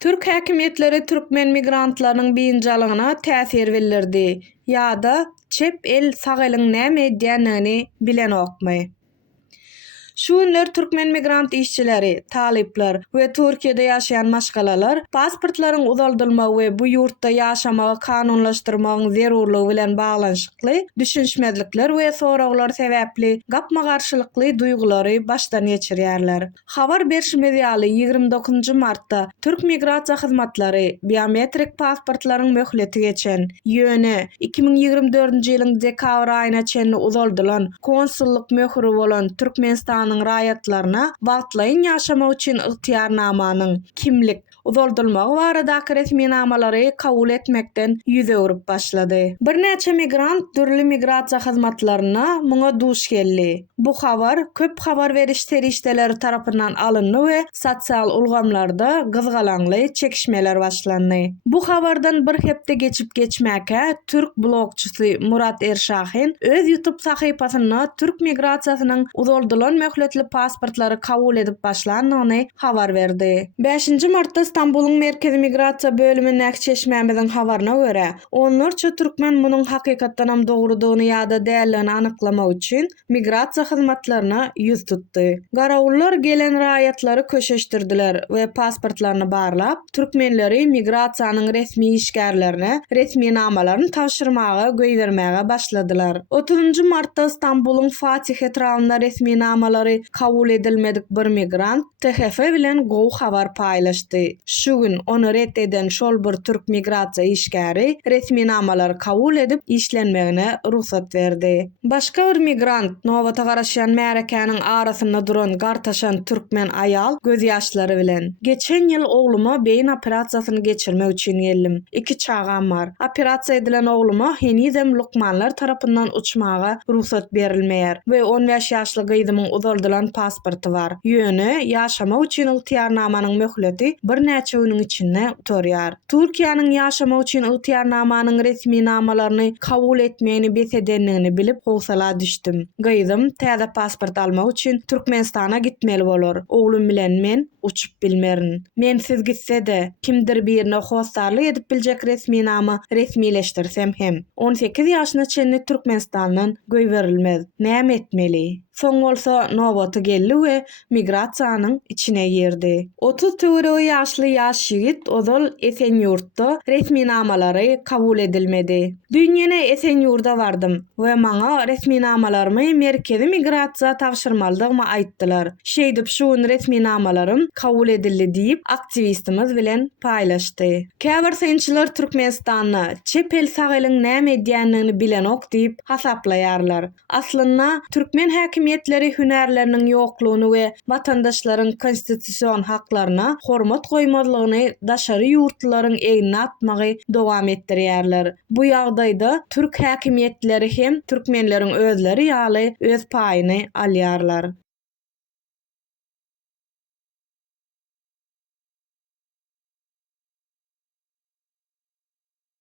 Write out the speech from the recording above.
Türk häkimetleri türkmen migrantlarynyň biňjalygyna täsir bildirdi ýa-da çep el sag eliň näme edýändigini bilen okmy. Şu günler türkmen migrant işçileri, talipler we Türkiýede ýaşaýan maşgalalar pasportlaryň uzaldylmagy we bu ýurtda ýaşamagy kanunlaşdyrmagyň zerurlygy bilen baglanşykly düşünşmezlikler we soraglar sebäpli gapma-garşylykly duýgulary başdan geçirýärler. Habar berişimiz ýaly 29 martda Türk Migrasiýa Hyzmatlary biometrik pasportlaryň möhleti geçen ýöne 2024-nji ýylyň dekabr aýyna çenli uzaldylan konsullyk möhri bolan Türkmenistan raýatlaryna wagtlaýyn ýaşamak üçin ygtyýarnamanyň kimlik uzaldylmagy baradaky resmi namalary kabul etmekden ýüze öwrüp başlady. Bir näçe migrant dürli migrasiýa hyzmatlaryna muňa duş geldi. Bu habar köp habar beriş serişdeleri tarapyndan alyndy we sosial ulgamlarda gyzgalaňly çekişmeler başlandy. Bu habardan bir hepde geçip geçmäke Türk blogçysy Murat Erşahin öz YouTube sahypasyna Türk migrasiýasynyň uzaldylan möhletli pasportlary kabul edip başlandygyny habar berdi. 5 martda İstanbulyň Merkezi Migrasiýa bölümine çeşmemiziň habaryna görä, onlarça türkmen munyň hakykatdan ham dogrudygyny ýa-da däldigini anyklamak üçin migrasiýa hyzmatlaryna ýüz tutdy. Garawullar gelen raýatlary köşeşdirdiler we pasportlaryny barlap, türkmenleri migrasiýanyň resmi işgärlerine resmi namalaryny tapşyrmaga göý bermäge başladylar. 30 martda İstanbulyň Fatih etrafynda resmi namalary kabul edilmedik bir migrant THF bilen gowy habar paýlaşdy. Şu gün onu ret eden şol bir Türk migrasiýa işgäri resmi namalary kabul edip işlenmegine ruhsat berdi. Başga bir migrant Nowata garaşan märekäniň arasynda duran gartaşan türkmen aýal göz ýaşlary bilen geçen ýyl ogluma beýin operasiýasyny geçirmek üçin geldim. 2 çagam bar. Operasiýa edilen ogluma henizem lukmanlar tarapyndan uçmaga ruhsat berilmeýär we 15 ýaşly gyzymyň uzaldylan pasporty bar. Ýöne ýaşamak üçin ygtyýarnamanyň möhleti bir näçe güniň içinde utarýar. Türkiýanyň ýaşamak üçin ygtyýarnamanyň resmi namalaryny kabul etmegini besedenligini bilip howsala düşdüm. Gyzym täze pasport almak üçin Türkmenistana gitmeli bolar. Oglum bilen men uçup bilmerin. Mensiz gitse-de kimdir birine howsarlyk edip biljek resmi nama resmileşdirsem hem 18 ýaşyna çenli Türkmenistandan göý berilmez. Näme etmeli? Soň bolsa Nowaty geldi we migrasiýanyň içine girdi. 34 ýaşly ýaş ýigit ozal Esenýurtda resmi namalary kabul edilmedi. Dünýene Esenýurda bardym we maňa resmi namalarymy merkezi migrasiýa tapşyrmalydygymy aýtdylar. Şeýdip şu gün resmi namalarym kabul edildi diýip aktivistimiz bilen paýlaşdy. Käbir synçylar Türkmenistanyna çep el sag eliň näme edýändigini bilen ok diýip hasaplaýarlar. Aslynda türkmen häkimetleri hünärleriniň ýoklugyny we vatandaşlaryň konstitusiýon haklaryna hormat goýmazlygyny daşary ýurtlaryň eýine atmagy dowam etdirýärler. Bu ýagdaýda türk häkimetleri hem türkmenleriň özleri ýaly öz paýyny alýarlar.